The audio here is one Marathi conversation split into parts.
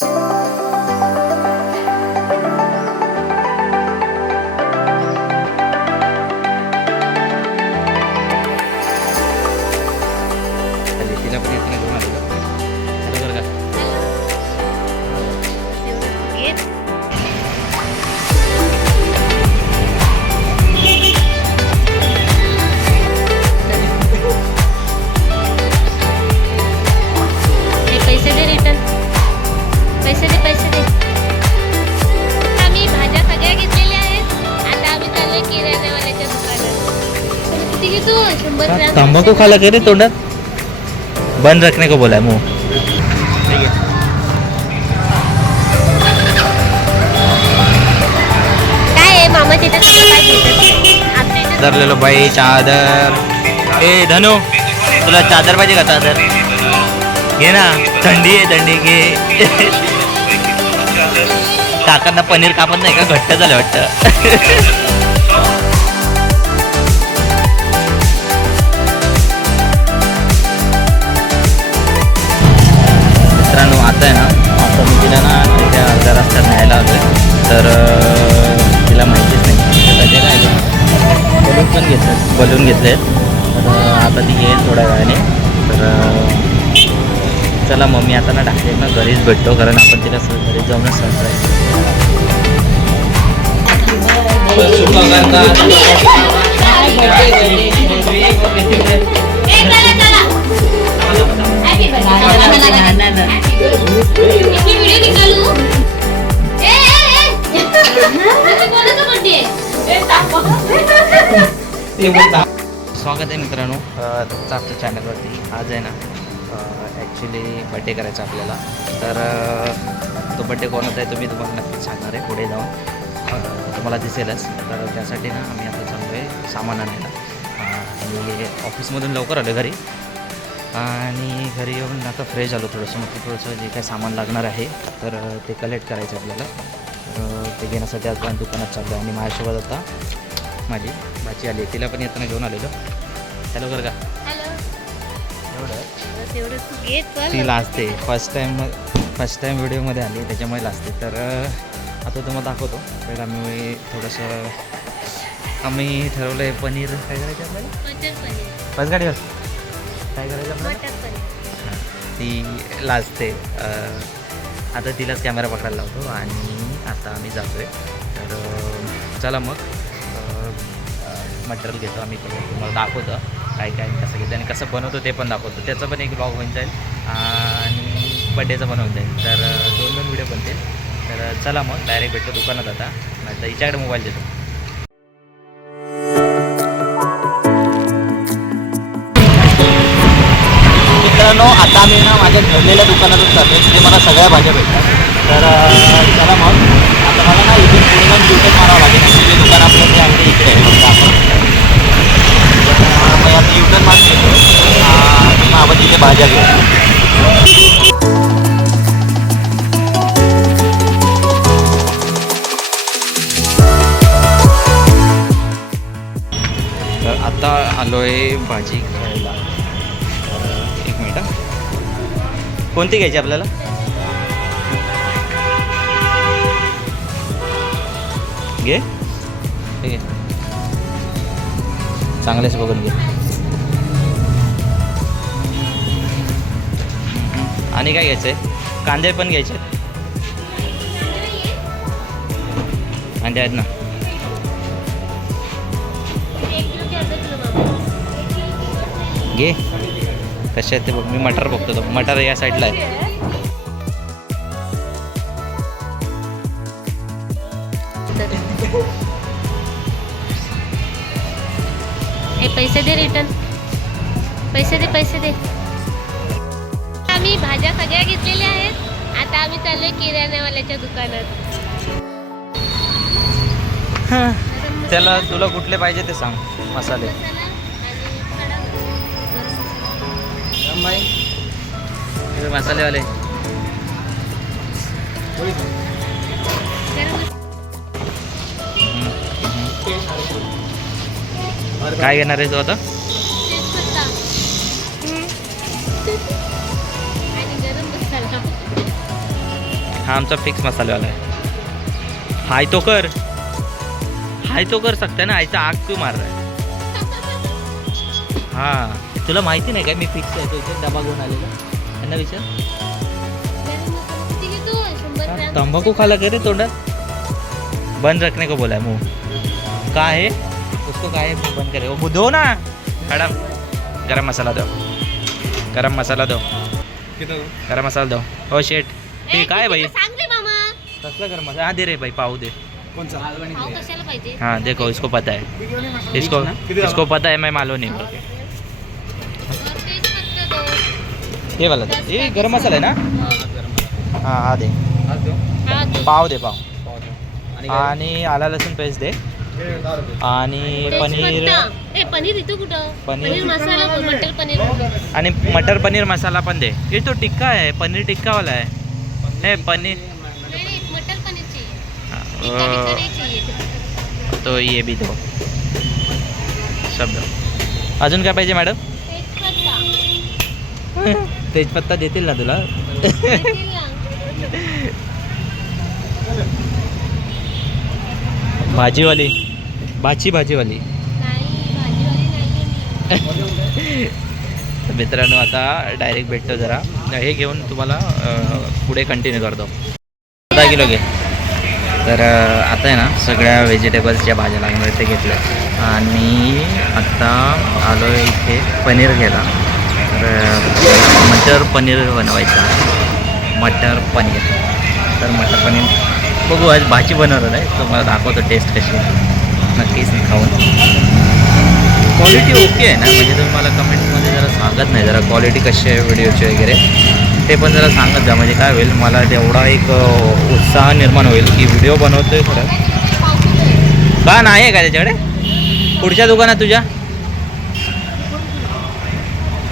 तिला पण येताना घेऊन आलेलो. हॅलो बरं का. पैसे दे रिटर्न. पैसे दे. आम्ही भाज्या सगळ्या घेतलेल्या आहेत. आता आम्ही चाललोय किराण्यावाल्याच्या दुकानात. किती घेतो? 100 ग्रॅम. तंबाखू खाला का रे तोंडात? बंद रखने को बोला है मुंह. काय आहे मामा तिथे काय घेतात? धरलेलो बाई चादर. ए धनु, तुला चादर पाहिजे का? चादर घे ना, थंडी आहे घे. काकांना पनीर कापत नाही का? घट्ट झालं वाटतं. मित्रांनो आता आहे ना, आता मी तिला ना तिच्या अर्ध्या रस्त्यात न्यायला आलो आहे. तर तिला माहितीच नाही त्याचे काय बलून घेतले आहेत. तर आता ती येईल थोड्या वेळाने. तर चला मग मी आता ना डायरेक्ट ना घरीच भेटतो, कारण आपण तिला घरी जाऊनच सरप्राईज. स्वागत आहे मित्रांनो तुमचं आपल्या चॅनलवरती. आज आहे ना ॲक्च्युली बड्डे करायचा आपल्याला. तर तो बड्डे कोणाचा आहे तुम्ही तुम्हाला नक्कीच सांगणार आहे पुढे जाऊन, तुम्हाला दिसेलच. तर त्यासाठी ना आम्ही आता चाललो आहे सामान आणायला. आणि ऑफिसमधून लवकर आलो घरी, आणि घरी येऊन आता फ्रेश झालो थोडंसं. मग थोडंसं जे काही सामान लागणार आहे तर ते कलेक्ट करायचं आपल्याला. ते घेण्यासाठी आपण दुकानात चाललो आहे. आणि माझ्यासोबत आता माझी भाची आली, तिला पण येताना घेऊन आलेलो. हॅलो बरं का. एवढं तू घेत ती लाजते. फर्स्ट टाईम व्हिडिओमध्ये आली त्याच्यामुळे लाजते. तर आता तुम्हाला दाखवतो. पहिला मी थोडंसं आम्ही ठरवलं आहे पनीर काय करायचं आपल्याला. बस गाडीवर काय करायचं आपल्याला. ती लाजते. आता तिलाच कॅमेरा पकडायला लावतो आणि आता आम्ही जातो आहे. तर चला मग मटेरियल घेतो आम्ही, तुम्हाला दाखवतो काय काय कसं घेतो आणि कसं बनवतो ते पण दाखवतो. त्याचा पण एक ब्लॉग होऊन जाईल आणि बड्डेचा पण होऊन जाईल. तर 2 व्हिडिओ बनतील. तर चला मग डायरेक्ट भेटतो दुकानात आता. नाही तर हिच्याकडे मोबाईल देतो. मित्रांनो आता आम्ही ना माझ्या ठरलेल्या दुकानातच जातो, तिथे मला सगळ्या भाज्या भेटतात. तर चला मग आता मला ना इथे पुढे जाऊन युटर्न मारावं लागेल. म्हणजे दुकान आपलं जे आहे इकडे आहे फक्त आपण. मग आता युटर्न मारून घेतो. मग आपण तिथे भाज्या घेऊ. तर आता आलो आहे भाजी घ्यायला. एक मिनिट. कोणती घ्यायची आपल्याला? घे ठीक आहे, चांगलेच बघून घे. आणि काय घ्यायचं आहे? कांदे पण घ्यायचे आहेत. कांदे आहेत ना. घे कसे आहेत ते बघ. मी मटर बघतो. तो मटर या साईडला आहे. पैसे दे रिटर्न. पैसे दे. आम्ही भाज्या सगळ्या घेतलेल्या आहेत. आता आम्ही चाललोय किराण्यावाल्याच्या दुकानात. त्याला तुला कुठले पाहिजे ते सांग. मसाले मसालेवाले. काय घेणार आहे तू आता? हा आमचा फिक्स मसालेवाला आहे. हाय तो कर सकता ना, आईचा आग क्यों मार रहा है. हा तुला माहिती नाही काय मी फिक्स आहे, तो इथे डबा घेऊन आलेला त्यांना विचार. किती घेतो? 100 ग्रॅम. तंबाखू खाला के रे तोंडात. बंद रखने को बोला है मुंह. का है उसको का है मुंह बंद करे वो दो ना मॅडम. गरम मसाला दो, गरम मसाला दो, गरम मसाला दो. हो शेट ते काय आहे भाई सांग रे मामा. कसला गरम मसाला. हा दे रे भाई पाव दे. भाव कशाला पाहिजे? हाँ देखो इसको पता है, इसको पता है मैं मालूम नहीं. और तेजपत्ता दो. ये वाला दे. ये गरम मसाला है ना. हो. हाँ हा दे. हा दो. पाव दे पाव. आणि आला लसूण पेस्ट दे. आणि पनीर. तेजपत्ता. पनीर इथं कुठं? पनीर. पनीर मसाला मटर पनीर. आणि मटर पनीर मसाला पण दे. ये तो टिक्का है, पनीर टिक्का वाला है. हे पनीर नहीं मटर पनीर चाहिए. हाँ, टिक्का नहीं चाहिए. तो ये भी दो, सब दो. अजून काय पाहिजे मॅडम. तेजपत्ता. तेजपत्ता देतील ना तुला. देतील ना. भाजीवाली भाजीवाली. नाही भाजीवाली नाही मी. तर मित्रांनो आता डायरेक्ट भेटतो. जरा हे घेऊन तुम्हाला पुढे कंटिन्यू करतो. 10 किलो घे. तर आता आहे ना सगळ्या व्हेजिटेबल्स ज्या भाज्या लागणार ते घेतल्या आणि आत्ता आलो आहे इथे पनीर घ्यायला. तर मटर पनीर बनवायचं आहे. मटर पनीर. तर मटर पनीर बघू आज भाजी बनवणार आहे, तुम्हाला दाखवतो टेस्ट कशी आहे. नक्कीच खाऊन. क्वालिटी ओके आहे ना, म्हणजे तुम्ही मला कमेंट्समध्ये जरा सांगत नाही जरा क्वालिटी कशी आहे व्हिडिओची वगैरे ते पण जरा सांगत जा. म्हणजे काय होईल मला तेवढा एक उत्साह निर्माण होईल की व्हिडिओ बनवतोय खरं. का नाही आहे का त्याच्याकडे पुढच्या दुकानात तुझ्या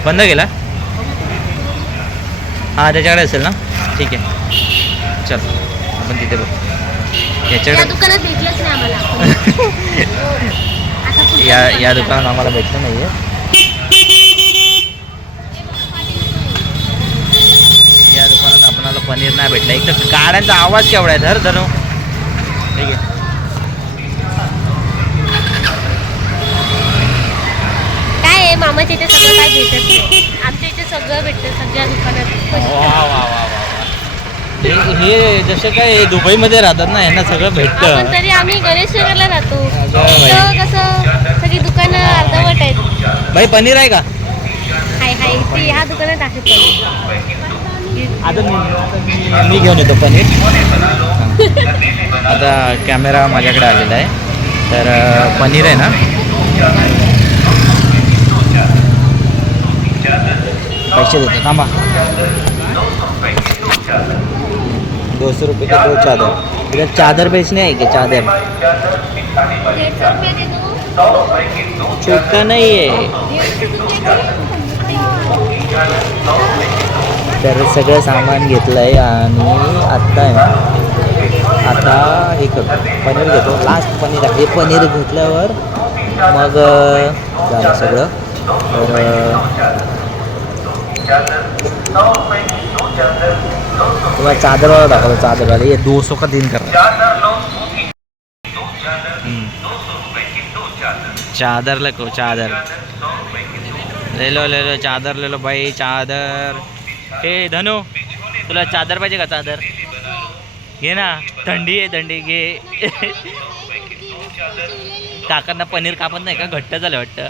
बंद केला. हां त्याच्याकडे असेल ना, ठीक आहे चल आपण तिथे बघ. या याच्याकडे दुकानात भेटलंच नाही आम्हाला. आता कुठे या दुकानात आम्हाला भेटलं नाही आहे. या दुकानात आपल्याला पनीर नाही भेटलं. एक तर गाड्यांचा आवाज केवढा आहे. धर धरू ठीक आहे. काय आहे मामाच्या इथे सगळं काय भेटत नाही. आमच्या इथे सगळं भेटतं सगळ्या दुकानात. वा वा वा वा. हे जसं काय दुबईमध्ये राहतात ना यांना सगळं आपण भेटतं. तरी आम्ही गणेशनगरला राहतो. अगं बाई. इथं कसं सगळी दुकानं अर्धवट आहेत. भाई पनीर आहे का. हाय हाय ती ह्या दुकानात आहे पनीर. आता मी घेऊन येतो पनीर. आता कॅमेरा माझ्याकडे आलेला आहे. तर पनीर आहे ना पैसे देतो थांबा. 200 रुपये का 2 चादर. इधर चादर बेचने आहे की चादर. 150 रुपये देतो. छोटा नाही आहे. तर सगळं सामान घेतलं आहे आणि आत्ता आहे ना आता हे करतो पनीर घेतो. लास्ट पनीर आहे. हे पनीर घेतल्यावर मग झालं सगळं. तर तुम्हाला चादरवाला दाखवतो. चादरवाला ये 200 का 3 कर. चादर लो चादर ले लो चादर ले लो भाई चादर. हे धनु तुला चादर पाहिजे का. चादर घे ना. थंडी आहे थंडी घे. काकांना पनीर कापत नाही का घट्ट झालं वाटतं.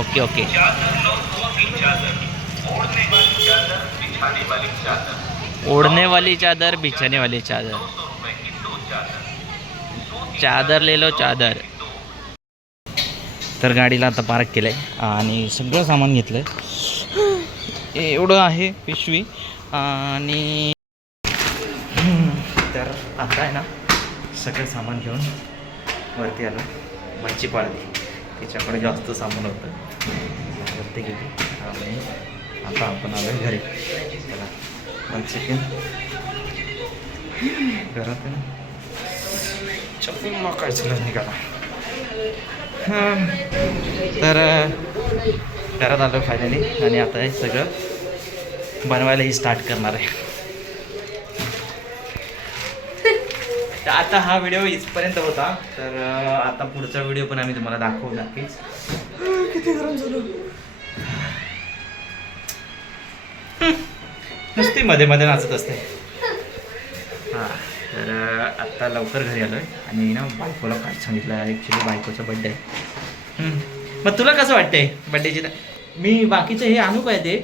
Okay okay. ओढ़ने वाली चादर बिछाने वाली चादर. चादर ले लो चादर. तर गाडीला आता पार्क केलं आहे आणि सगळं सामान घेतलं आहे. एवढं आहे पिशवी. आणि तर आता आहे ना सगळं सामान घेऊन वरती आलं. भाजी पाळली तिच्याकडे जास्त सामान होतं वरती गेली आणि आता आपण आलो घरी. चला 1 सेकंड. घरात आहे ना चप्पल मकायचं निघाला. तर घरात आलो फायनली आणि आता हे सगळं बनवायलाही स्टार्ट करणार आहे. तर आता हा व्हिडिओ इथपर्यंत होता. तर आता पुढचा व्हिडिओ पण आम्ही तुम्हाला दाखवू नक्कीच. किती गरम झालं. नुसती मध्ये मध्ये नाचत असते. हां तर आत्ता लवकर घरी आलो आहे आणि ना बायकोला काय सांगितलं ॲक्च्युली बायकोचा बड्डे आहे. मग तुला कसं वाटतंय बड्डेची? मी बाकीचं हे आणू काय ते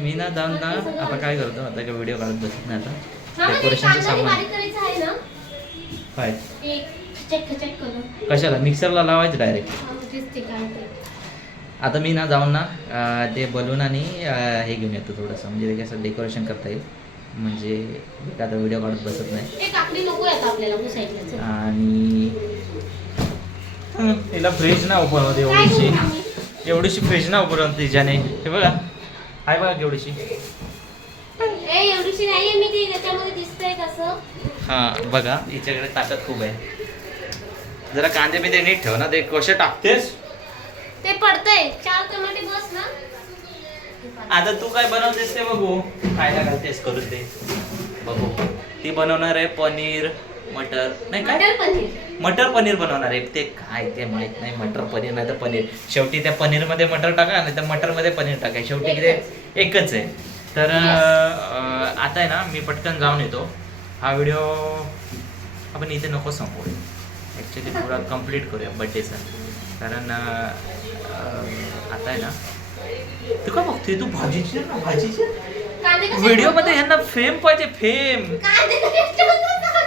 मी ना जाऊन ना आता काय करतो, आता काय व्हिडिओ काढत बसत नाही. आता डेकोरेशनचं सामान काय कशाला मिक्सरला लावायचं डायरेक्ट. आता मी ना जाऊन ना ते बलून आणि हे घेऊन येतो थोडंसं, म्हणजे ते कसं डेकोरेशन करता येईल, म्हणजे आता व्हिडिओ काढत बसत नाही. आणि तिला फ्रीज ना ओपन होते एवढीशी फ्रीज ना ओपन होते तिच्याने. हे बघा आहे बघा केवढीशी. हां बघा हिच्याकडे ताकद खूप आहे. जरा कांदे बिंदे नीट ठेव ना, ते कसे टाकतेस ते पडतंय. 4 टमाटे बस ना. आता तू काय बनवतेस ते बघू, खायला घालतेस करून ते बघू. ती बनवणार आहे पनीर मटर नाही काय मटर पनीर बनवणार आहे. ते काय ते माहित नाही. मटर पनीर नाही तर पनीर, शेवटी त्या पनीरमध्ये मटर टाका नाही तर मटरमध्ये पनीर टाका, शेवटी ते एकच आहे. तर आता आहे ना मी पटकन जाऊन येतो. हा व्हिडिओ आपण इथे नको संपवू, ॲक्च्युली पुरा कम्प्लीट करूया बड्डेचा. कारण आता आहे ना तू का बघते तू भाजीची ना भाजीची व्हिडिओ मध्ये ह्यांना फेम पाहिजे, फेम.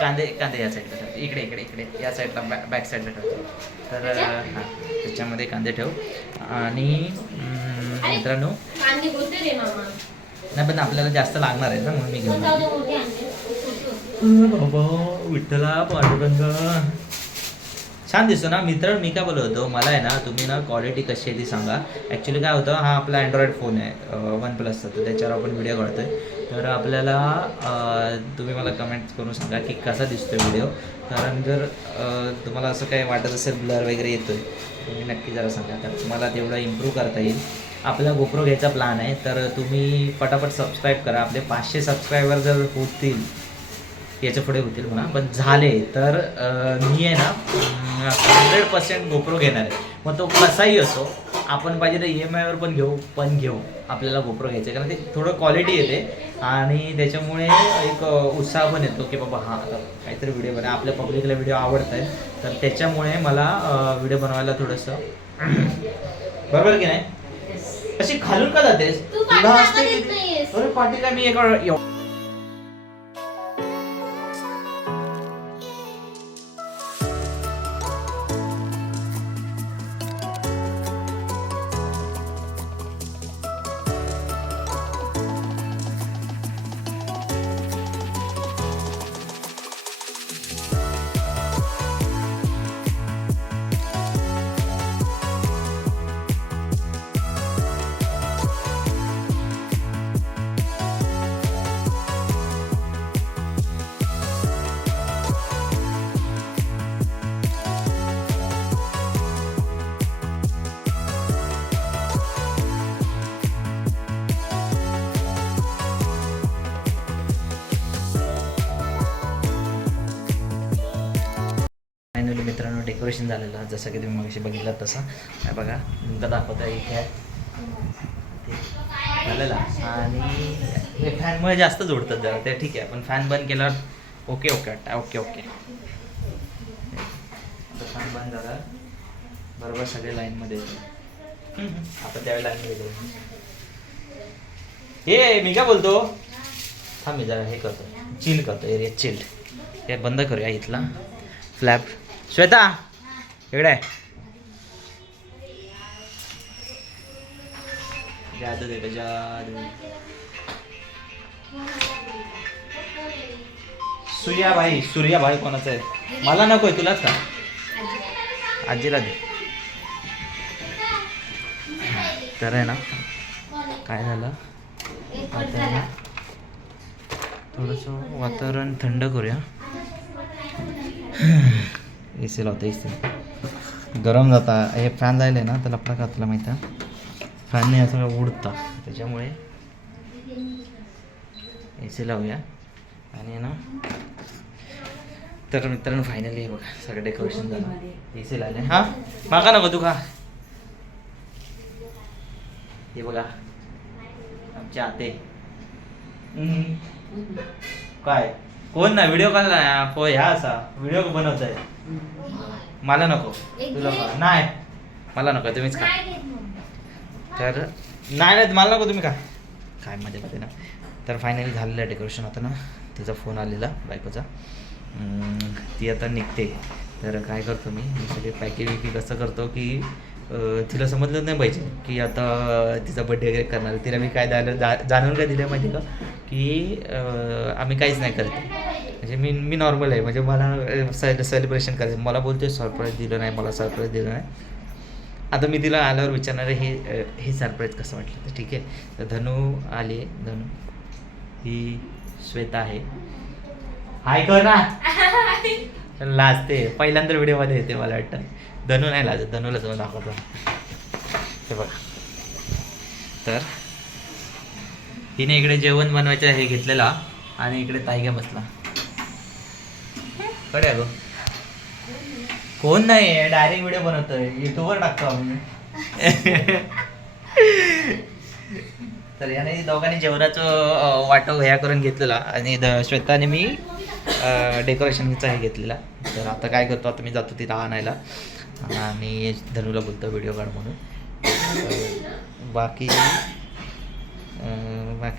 कांदे कांदे या साईडला ठेव, इकडे इकडे इकडे या साईडला बॅक साईडला ठेवतो. तर हां त्याच्यामध्ये कांदे ठेव. आणि मित्रांनो नाही पण आपल्याला जास्त लागणार आहे ना म्हणून मी घेऊन बाबा विठ्ठला पांडुरंगा. छान दिसतो ना मित्र. मी काय बोलत होतो, मला आहे ना तुम्ही ना क्वालिटी कशी आहे ती सांगा. ॲक्च्युली काय होतं, हा आपला अँड्रॉइड फोन आहे OnePlusचा, तर त्याच्यावर आपण व्हिडिओ काढतो आहे. तर आपल्याला तुम्ही मला कमेंट करून सांगा की कसा दिसतो आहे व्हिडिओ. कारण जर तुम्हाला असं काही वाटत असेल ब्लर वगैरे येतो आहे तुम्ही नक्की जरा सांगा, तर तुम्हाला तेवढं इम्प्रूव्ह करता येईल. आपला GoPro घ्यायचा प्लॅन आहे, तर तुम्ही पटापट सबस्क्राईब करा. आपले 500 सबस्क्रायबर जर होतील, याच्या पुढे होतील म्हणा पण झाले, तर मी आहे ना 100% GoPro घेणार आहे. मग तो कसाही असो, आपण पाहिजे तर EMIवर पण घेऊ आपल्याला GoPro घ्यायचं आहे. कारण ते थोडं क्वालिटी येते आणि त्याच्यामुळे एक उत्साह पण येतो की बाबा हां आता काहीतरी व्हिडिओ बनवा. आपल्या पब्लिकला व्हिडिओ आवडत आहे, तर त्याच्यामुळे मला व्हिडिओ बनवायला थोडंसं बरोबर की नाही. अशी खालून का जातेस? अरे पाटील मी एक मित्रांनो डेकोरेशन झालेलं जसं की तुम्ही मगाशी बघितलं तसं. काय बघा नंतर दाखवता इथे आहे ते झालेलं. आणि हे फॅनमुळे जास्त जोडतात जरा ते ठीक आहे, पण फॅन बंद केल्यावर okay okay okay okay. Fan बंद झाला बरोबर सगळे लाईनमध्ये येतो. आता त्यावेळी लाईनमध्ये जाऊ. हे मी काय बोलतो थांब मी जरा हे करतो चिल करतो एरिया चिल्ड. हे बंद करूया इथला फ्लॅप. श्वेता इकडे आहे. जादू दे जादू. सूर्याबाई कोणाचं आहे? मला नकोय, तुलाच का? आजीला दे. तर आहे ना काय झालं आता थोडंसं वातावरण थंड करूया. AC लावता AC गरम जाता. हे फॅन लायले ना तर लपडा का तुला माहिती आहे. फॅन नाही असं उडता त्याच्यामुळे ए सी लावूया आणि ना तर मित्रांनो फायनली बघा सगळं डेकोरेशन झालं ए सी लावले हां मागा नको तू का हे बघा आमचे आते काय कोण ना व्हिडिओ कॉल ह्या असा व्हिडिओ बनवत आहे मला नको तुला नाही मला नको तुम्हीच खा तर नाही मला नको तुम्ही काय मध्ये मध्ये ना तर फायनली झालेलं आहे डेकोरेशन आता ना तिचा फोन आलेला बायकोचा ती आता निघते तर काय करतो मी सगळे पॅकेज विकी कसं करतो की तिला समजलं नाही पाहिजे की आता तिचा बड्डे वगैरे करणार तिला मी काय द्यायला जाणून काय दिलं माहिती का की आम्ही काहीच नाही करत म्हणजे मी नॉर्मल आहे म्हणजे मला सेलिब्रेशन करायचं मला बोलते सरप्राईज दिलं नाही मला सरप्राईज दिलं नाही आता मी तिला आल्यावर विचारणार आहे हे सरप्राईज कसं वाटलं तर ठीक आहे तर धनू आली आहे धनू ही श्वेता आहे हाय कर ना लाजते पहिल्यांदा व्हिडिओमध्ये येते मला वाटतं धनू नाही लाजत धनूला जाऊन दाखवतो ते बघा तर तिने इकडे जेवण बनवायचं हे घेतलेला आणि इकडे ताईगा बसला कडे गो कोण नाही डायरेक्ट व्हिडिओ बनवतोय युट्यूबवर टाकतो आम्ही तर याने दोघांनी जेवणाचं वाटव ह्या करून घेतलेला आणि श्वेताने मी डेकोरेशनचा हे घेतलेला तर आता काय करतो आता मी जातो तिला आणायला आणि धनूला बोलतो व्हिडिओ काढ म्हणून बाकी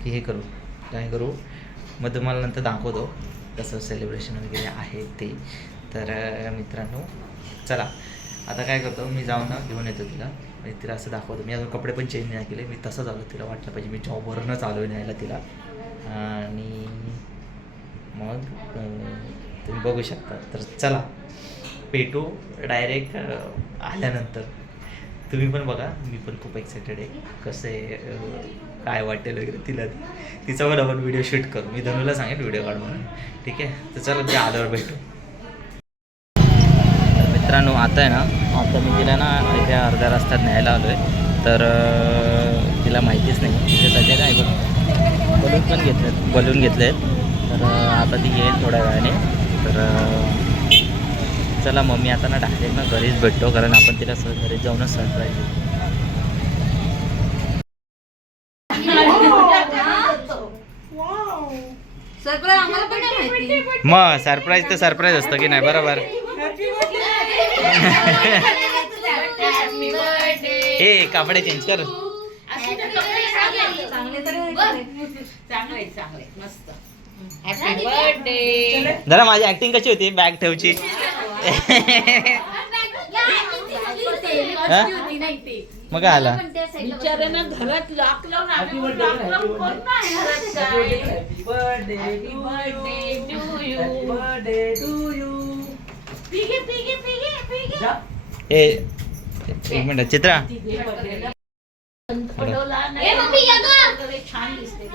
हे करू काय करू मग तुम्हाला नंतर दाखवतो कसं सेलिब्रेशन वगैरे आहे ते तर मित्रांनो चला आता काय करतो मी जाऊन ना घेऊन येतो तिला म्हणजे तिला असं दाखवतो मी अजून कपडे पण चेंज नाही केले मी तसंच आलो तिला वाटलं पाहिजे मी जॉबवरूनच आलो न्यायला तिला आणि मग तुम्ही बघू शकता तर चला भेटू डायरेक्ट आल्यानंतर तुम्ही पण बघा मी पण खूप एक्सायटेड आहे कसं आहे काय वाटेल वगैरे तिला तिचा पण आपण व्हिडिओ शूट करू मी धनूला सांगेन व्हिडिओ काढ म्हणून ठीक आहे तर चला मी आल्यावर भेटू मित्रांनो आता आहे ना आता मी तिला ना इथे अर्ध्या रस्त्यात न्यायला आलो आहे तर तिला माहितीच नाही तिच्यासाठी काय बलून पण बलून घेतले आहेत तर आता ती येईल थोड्या वेळाने तर चला मग मी आता ना डायरेक्ट ना घरीच भेटतो कारण आपण तिला घरी जाऊनच सरप्राईज देऊ मग सरप्राईज तर सरप्राईज असतं की नाही बरोबर हे कपडे चेंज कर जरा माझी ऍक्टिंग कशी होती बॅग ठेवची मग काय आला घरात लॉक लावून एक मिनिट चित्रा छान दिसते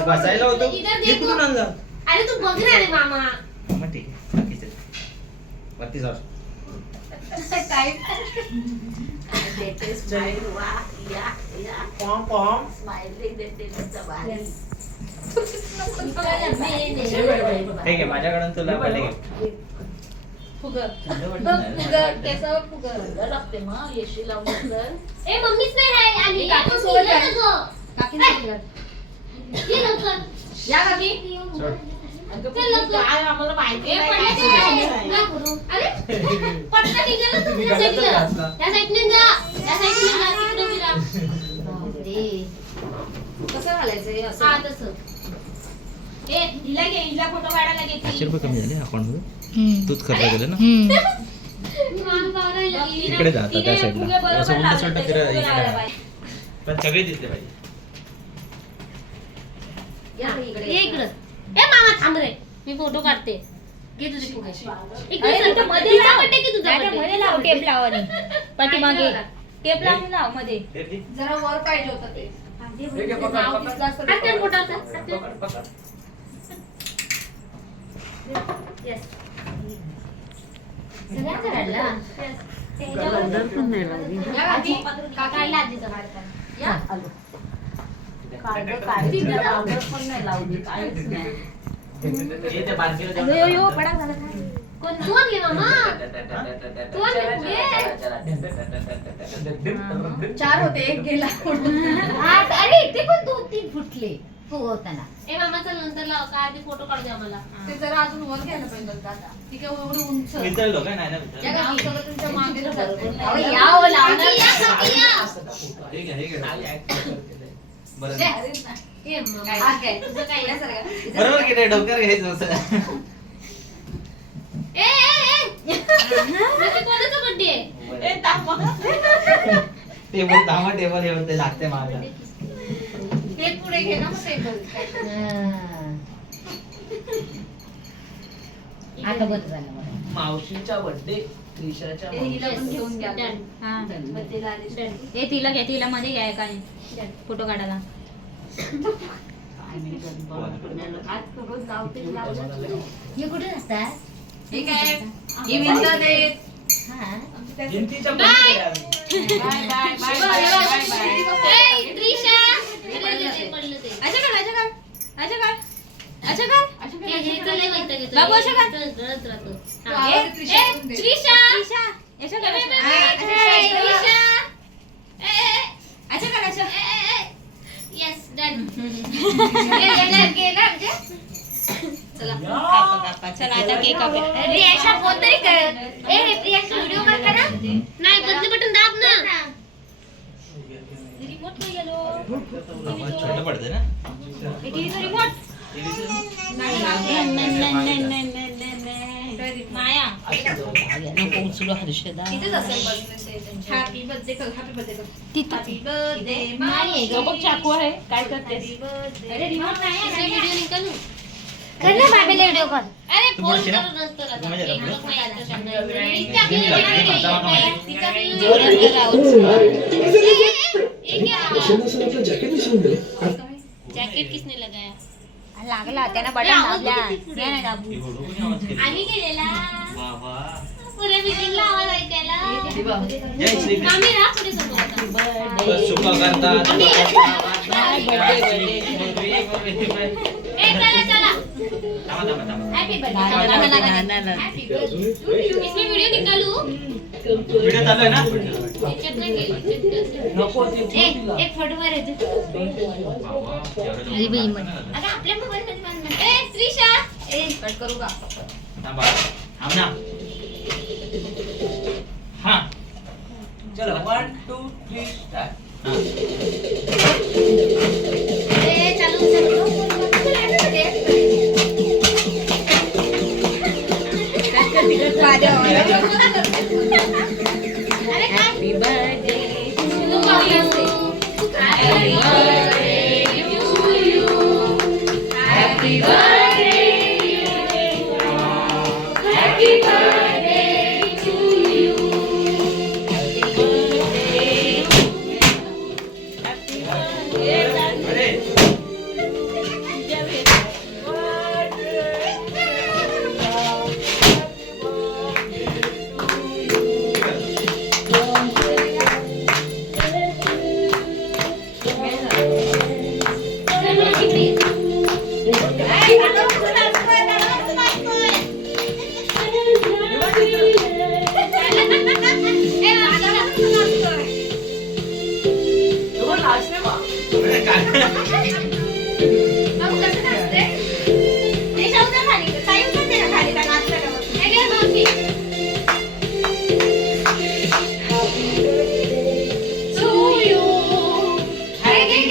बसायला होतो अरे तू बघ ना रे मामा मग ठीक आहे वरती जाऊ ठीक आहे माझ्याकडून तुला पहिले मम्मीच नाही काय आम्हाला माहिती कसं घालायचं असं हिला घे हिला फोटो काढायला घे 500 रुपये कमी झाले अकाउंटमध्ये तूच खर्च केले ना इकडे जा आता त्या साईडला असं उलट सुलट फिरा पण सगळे दिसले पाहिजे इकडं ए मामा थांब रे मी फोटो काढते घे तुझी इकडे मध्ये बर्थडे की तुझा मध्ये लाव टेप लाव आणि पाठीमागे टेप लावून लाव मध्ये जरा वर पाहिजे होतं ते हात कर मोठा होता. Yes. सगळ्यांचा काढला. काढला आधीचा. या. कोण तू आणली मामा? तू आणली पुढे? 4 होते, 1 गेला. अरे ते पण 2-3 फुटले फुगवताना. ए मामा चल नंतर लाव का आधी फोटो काढू दे आम्हाला. ते जरा अजून वर घ्यायला पाहिजे होतं आता. ती काय एवढं उंच. विचारलो काय नाही ना या गाव सगळं तुमच्या मागे जातं. अहो, या हो, लावणार या. बरं ए मामा. तुझं काय आहे? बरोबर की रे डोक्यावर घ्यायचं असं ए कोणाचा बर्थडे आहे? टेबल तामा टेबल हे होते लागते माझ्या हे पुढे घे ना मग टेबल. आता बरं झालं मला. मावशीचा बर्थडे त्रिशाच्या हिला पण घेऊन घ्या. हा. बर्थडेला आली. ए तिला घ्या, तिला मध्ये घ्या काय फोटो काढायला. हे कुठे असतात? हे काय? हे विंटर डे. हा. जयंतीच्या bye bye bye bye bye bye. Trisha बाबू असं कर. रडत राहतो. Trisha yes done. चला आता केक कापूया. रियाशा फोन तरी कर. ए रियाशा व्हिडिओ कर ना. नाही बदली बटन दाब ना. रिमोट नाही गेलो. छोटं पडते ना टीव्हीचं रिमोट. माया नको उचलू हर्षदा. तिथेच असेल हॅपी बर्थडे कर. हॅपी बर्थडे कर. हॅपी बर्थडे नाही बघ चाकू आहे. काय करतेस? अरे रिमोट नाही आहे. व्हिडिओ निकालू कर ना बाबेला व्हिडिओ कॉल. अरे फोन करू नंतर आता. एक लोक नाही आता सांगणार. जॅकेट किसने लगाया? लागला त्यानं बटन दाबल्या. नाही दाबू. आम्ही गेलेला बाबा पुऱ्या मीटिंगला आवाज ऐकायला. जय श्री कृष्ण आम्ही ना पुढे सोबत होता. सुख करता ए चला चला. थांबा हॅपी बर्थडे. Happy birthday. इसमें वीडियो निकालू? व्हिडिओ चालू आहे ना चेक नाही केली. नको ती एक फोटो मारायचा. अरे बाई आता आपल्या मोबाईल मध्ये बांधणार. ए त्रिशा कट करू का? थांबा थांब ना हा चला 1 2 3 स्टार्ट. ए चालू चालू. अरे happy birthday to you. Happy birthday to you. Happy birthday. Happy birthday to you. अरे Happy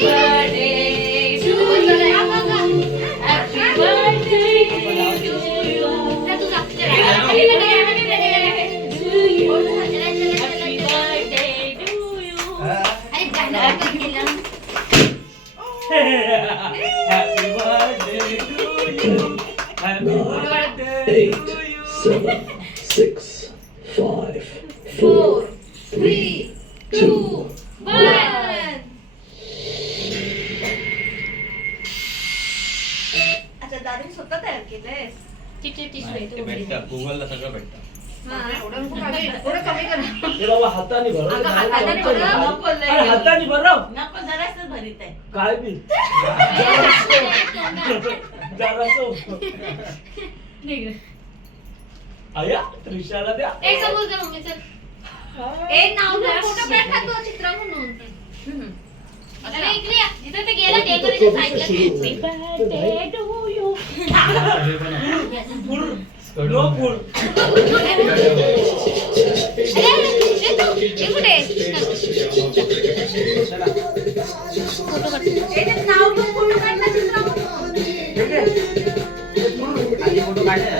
birthday to you. Happy birthday to you. 7, 6, 5, 4 4, 3 2 1. दादाने स्वतः तयार केलंय. चिठी टिशू आहे ते तो. भेटतं गुगलला सगळं भेटतं. एवढं कमी कर. हे बाबा हाताने भर अगं, हाताने भर. अरे हाताने भरव नको जरासं भरीत आहे. काय बी जरासं. आया त्रिशाला द्या. ए समोर जा मम्मी चल. ए नाव फोटो टाकतो चित्र म्हणून. अरे इकडे या. जिथं ते गेलं डेकोरेशन साईडला. No food. नाव घेऊन फोटो काढला चित्र म्हणून. आधी फोटो काढले ना.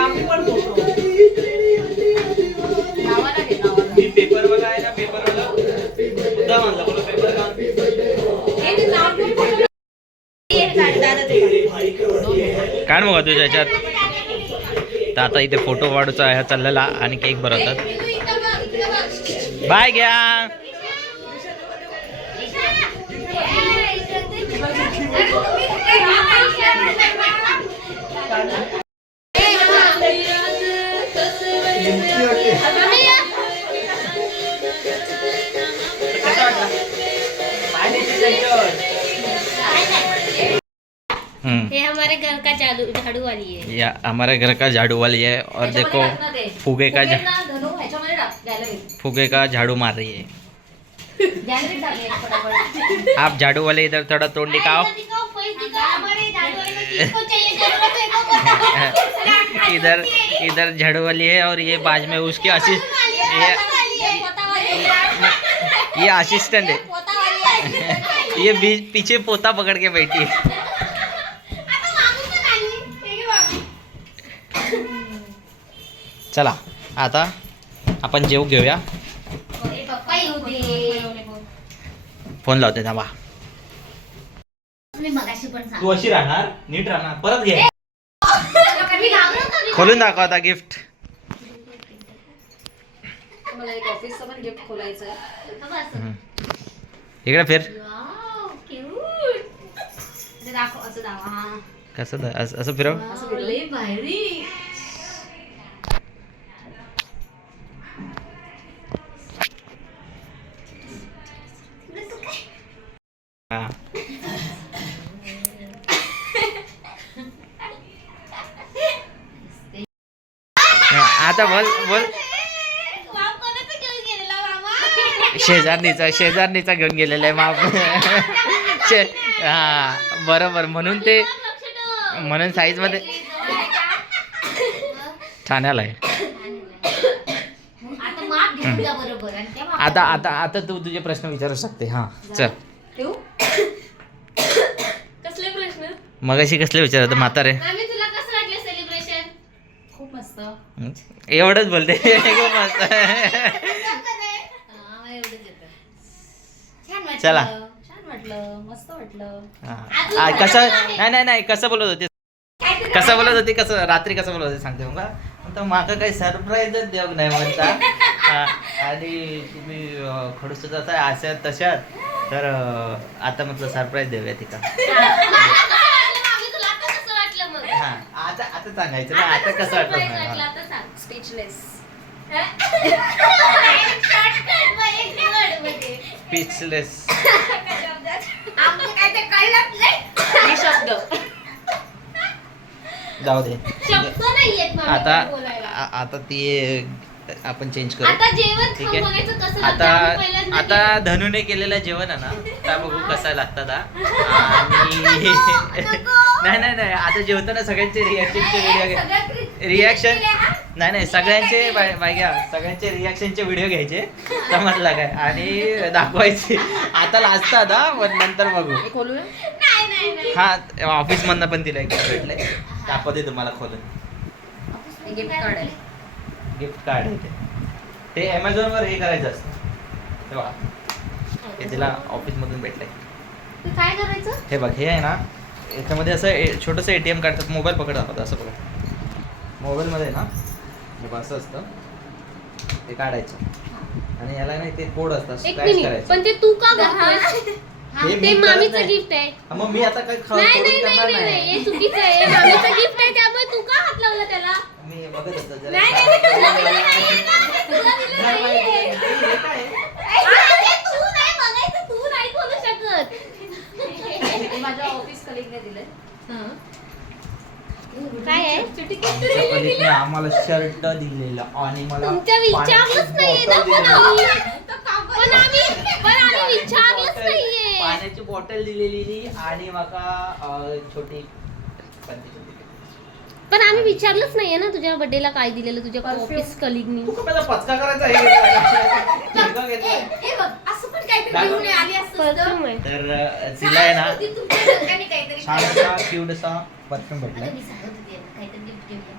आम्ही पण बोलतो. मी पेपरवाला आहे ना, पेपरवाला मुद्दा म्हणला बोलो पेपर का. काढ मग तुझ्या ह्याच्यात. तर आता इथे फोटो वाढूचा ह्या चाललेला आणि केक बनवतात. बाय घ्या. ये हमारे घर का झाड़ू वाली है. या हमारे घर का झाड़ू वाली है और देखो फुगे का झाड़ू मार रही है. आप झाड़ू वाले इधर थोड़ा तोड़ दिखाओ. इधर इधर झाड़ू वाली है और ये बाज में उसके ये असिस्टेंट है. ये पीछे पोता पकड़ के बैठी है. चला आता आपण जेव घेऊया. फोन लावते थांबा. तू अशी राहणार नीट राहणार परत घे. खोलून दाखव आता गिफ्ट. मला एक ऑफिसचं पण गिफ्ट खोलायचं आहे. इकडे फिर. दाखव असं दाखव. हा कसं असं फिरव. लई भारी. हा. आता बोल बोल. शेजारणीचा घेऊन गेलेला आहे माप. हा बरोबर म्हणून ते म्हणून साईज मध्ये ठाण्याला आहे. आता आता आता तू तुझे प्रश्न विचारू शकते. हा चल. कसले प्रश्न. मगाशी कसले विचारत म्हातारे. आम्ही तुला कसं वाटलं सेलिब्रेशन. खूप मस्त. एवढंच बोलते. खूप मस्त. चला. छान वाटलं. मस्त वाटलं. हा. कसं नाही कसं बोलत होते कसं रात्री कसं बोलत होते सांगते मग. आता माका काही सरप्राईजच देऊ नाही म्हणता. आणि तुम्ही खडूस जाता अशात तशात तर आता म्हटलं सरप्राईज देऊया तिका. हा आता आता सांगायचं ना. आता कसं वाटलं. स्पीचलेस. स्पीचलेस. शब्द जाऊ दे. शब्द नाहीयेत मला आता बोलायला. आता ती आपण चेंज करू. आता जेवण ठीक खाऊन आहे. बघायचं कसं आता लागतं. आम्ही पहिल्यांदा आता जेवण. धनुने केलेलं जेवण आहे ना त्या बघू कसं लागतात. आणि नाही आता जेवताना सगळ्यांचे रिॲक्शन नाही सगळ्यांचे घ्या सगळ्यांचे रिॲक्शनचे व्हिडिओ घ्यायचे समजला काय आणि दाखवायचे. आता लाजतात हा पण नंतर बघू. नाही. हा ऑफिस मधनं पण तिला एक भेटलंय. दाखवते तुम्हाला खोलून. गिफ्ट कार्ड आहे. गिफ्ट कार्ड आहे ते Amazon वर हे करायचं असतं. तेव्हा हे तिला ऑफिस मधून भेटलंय. तू काय करायचं. हे बघ हे आहे ना याच्यामध्ये असं छोटंसं ATM काढतात. मोबाईल पकड दाखवतात असं बघा. मोबाईलमध्ये ना हे असं असतं, ते काढायचं आणि याला नाही ते कोड असतात एक स्क्रॅच मिनिट, करायचं. पण ते तू का करतोय? हे मी ते करत मामीचं नाही. गिफ्ट आहे. मग मी आता काय नाही नाही नाही नाही नाही, हे चुकीचं आहे. मामीचं गिफ्ट आहे त्यामुळे तू का हात लावला त्याला? मी बघत होतो जरा. नाही नाही नाही, तुला दिलं नाहीये का? तुला दिलं नाहीये. हे काय? अरे, तू नाही बघायचं, तू नाही बोलू शकत. हे माझ्या ऑफिस कलिगने दिलंय. काय आहे? आमच्या कलिगने आम्हाला शर्ट दिलेला आणि मला तुमच्या विचारलंच नाहीये ना पाण्याची पण बॉटल आम्ही. पण आम्ही विचारलंच नाहीये. पाण्याची बॉटल दिलेली आणि माका छोटी पंती छोटी. पण आम्ही विचारलंच नाहीये ना तुझ्या बर्थडेला काय दिलेलं तुझ्या ऑफिस कलिगनी. तू का पचका करायचा हे घेतला? हे बघ, असं पण काहीतरी घेऊन आली असतं. परफ्यूम आहे. तर तिला आहे ना ती तुमच्या डोक्याने काहीतरी छान असा क्यूट असा परफ्यूम भेटलाय. मी सांगत होती यांना, काहीतरी gift घेऊया.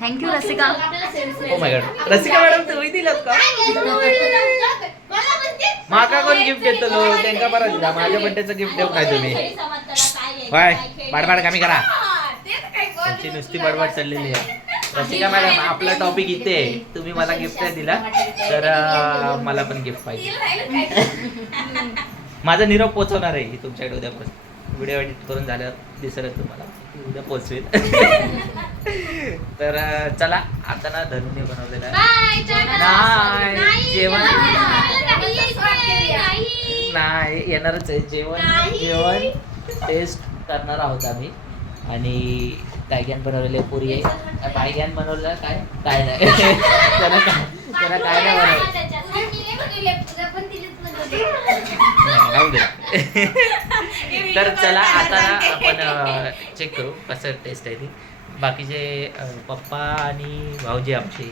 थँक्यू रसिका. आपल्याला sales oh my god, Rasika madam तुम्ही दिलात का? मला म्हणते माका कोण गिफ्ट देतलो? त्यांका बरा दिला. माझ्या बर्थडेचं गिफ्ट देऊ काय तुम्ही? बाय बाडबाड कमी करा. तेच काय कोण त्यांची नुसती बडबड चाललेली आहे. रसिका मॅडम आपला टॉपिक इथे आहे. तुम्ही मला गिफ्ट नाही दिला तर मला पण गिफ्ट पाहिजे. राहिलं काय? माझा निरोप पोहोचवणार आहे तुमच्याकडे उद्यापासून. व्हिडिओ एडिट करून झाल्यावर दिसेल तुम्हाला, उद्या पोहोचवेल. तर चला आता ना धनुने बनवलेलं आहे. बाय, टाटा. नाही, नाही, जेवण नाही. नाही येणारच आहे नाही. जेवण टेस्ट करणार आहोत आम्ही. आणि गायग्यान बनवलेले पुरी आहे. गायग्यान बनवलेलं काय काय नाही. त्याला काय नाही बनवलं. राहू दे. तर चला आता ना आपण चेक करू कसं टेस्ट आहे ती. बाकीचे पप्पा आणि भाऊजी आमचे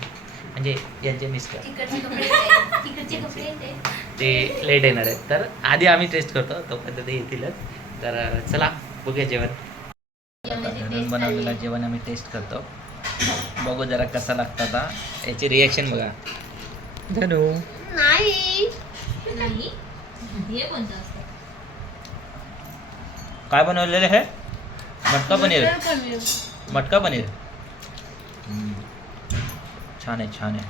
म्हणजे यांचे मिस्टर ते लेट येणार आहेत. तर आधी आम्ही टेस्ट करतो, तोपर्यंत ते येतीलच. तर चला बघूया जेवण. धनून बनवलेलं जेवण आम्ही टेस्ट करतो. बघू जरा कसं लागतं आता. याची रिॲक्शन बघा. धनू नाही. हे कोणतं असतं? काय बनवलेलं आहे? मटका पनीर. मटका पनीर छान आहे छान आहे.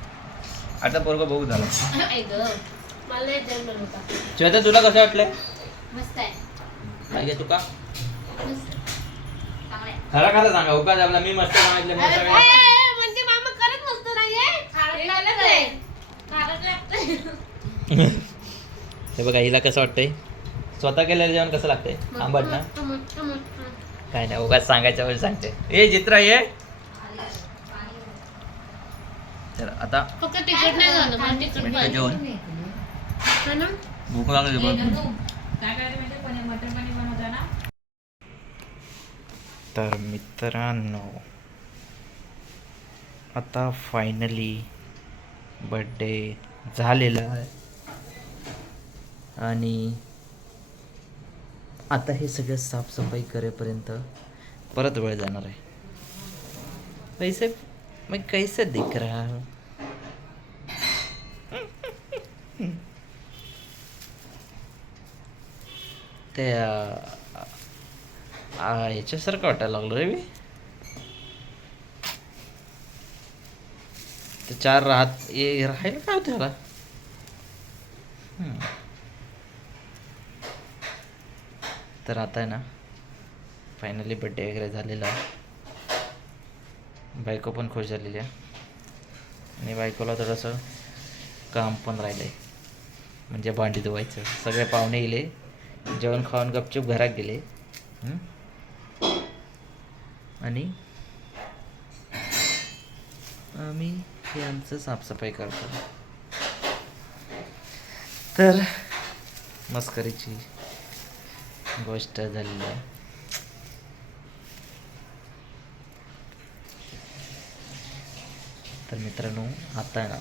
आता पोरगं बघू झालं. मला येत नाही बनवता. श्वेता तुला कसं वाटलंय? मस्त आहे. काय घे तुका मस्त. चांगलं आहे. खरा खरं सांगा. उका आपला मी मस्त सांगितलं मग सगळं. म्हणजे मामा करत नसतो नाहीये. हे बघा हिला कसं वाटतंय? स्वतः केलेलं जेवण कसं लागतंय? आंबट ना? काय नाही उगाच सांगायच्या वेळी सांगते. ए चित्रा ये. तर आता फक्त तिखट नाही झालं, मला तिखट मिठं पाहिजे. जेवण. है ना? भूक लागली बघ. काय करायचं माहिती आहे? मटण पनीर बनवताना तर मित्रांनो आता फायनली बर्थडे झालेला आहे आणि आता हे सगळं साफसफाई करेपर्यंत परत वेळ जाणार आहे. पैसे मग कैसे दिख रहा है? ते ह्याच्यासारखं वाटायला लागलं रे मी. ते चार राहायला काय होतं ह्याला. तर आता आहे ना फायनली बड्डे वगैरे झालेला आहे. बायको पण खुश झालेली आहे आणि बायकोला थोडंसं काम पण राहिलं आहे म्हणजे भांडी धुवायचं. सगळे पाहुणे गेले, जेवण खाऊन गपचूप घरात गेले आणि आम्ही हे आमचं साफसफाई करतो. तर मस्करीची गोष्ट झालेली आहे. तर मित्रांनो आता आहे ना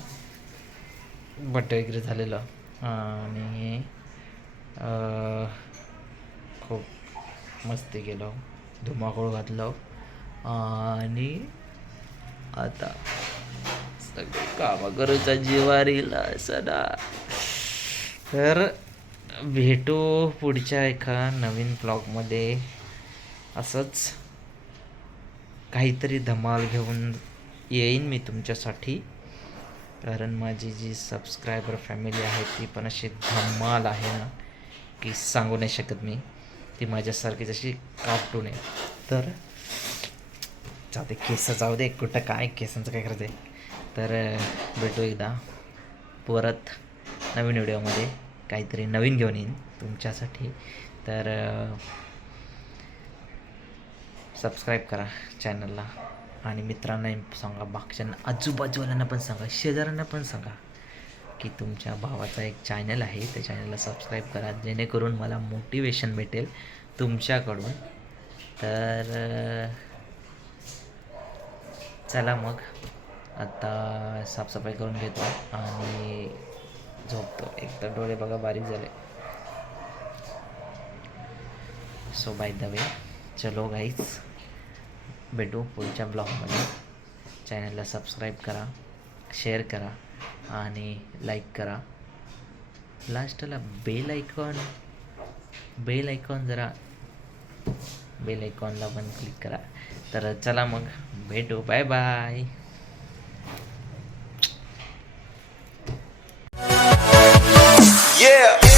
बड्डे वगैरे झालेलं आणि खूप मस्ती केलो, धुमाकूळ घातलो आणि आता सगळे कामं करूचा जीवार येईल असं ना. तर भेटू पुढच्या एका नवीन ब्लॉगमध्ये. असंच काहीतरी धमाल घेऊन येईन मी तुमच्यासाठी, कारण माझी जी सबस्क्रायबर फॅमिली आहे ती पण अशी धमाल आहे ना की सांगू नाही शकत मी. ती माझ्यासारखी जशी कार्टून आहे. तर जाऊ दे, केस जाऊ दे, कुठं काय केसांचं काय करायचं आहे. तर भेटू एकदा परत नवीन व्हिडिओमध्ये, काहीतरी नवीन घेऊन येईन तुमच्यासाठी. तर सबस्क्राईब करा चॅनलला आणि मित्रांना सांगा, बाकीच्यांना, आजूबाजूवाल्यांना पण सांगा, शेजाऱ्यांना पण सांगा की तुमच्या भावाचा एक चॅनल आहे, त्या चॅनलला सबस्क्राईब करा, जेणेकरून मला मोटिवेशन भेटेल तुमच्याकडून. तर चला मग, आता साफसफाई करून घेतो आणि झोपतो. एक तर डोळे बघा बारीक झाले. सो बाय द वे, चलो गाईज, भेटू पुढच्या ब्लॉगमध्ये. चॅनलला सबस्क्राईब करा, शेअर करा आणि लाईक करा. लास्टला बेल आयकॉनला पण क्लिक करा. तर चला मग, भेटू, बाय बाय. Yeah.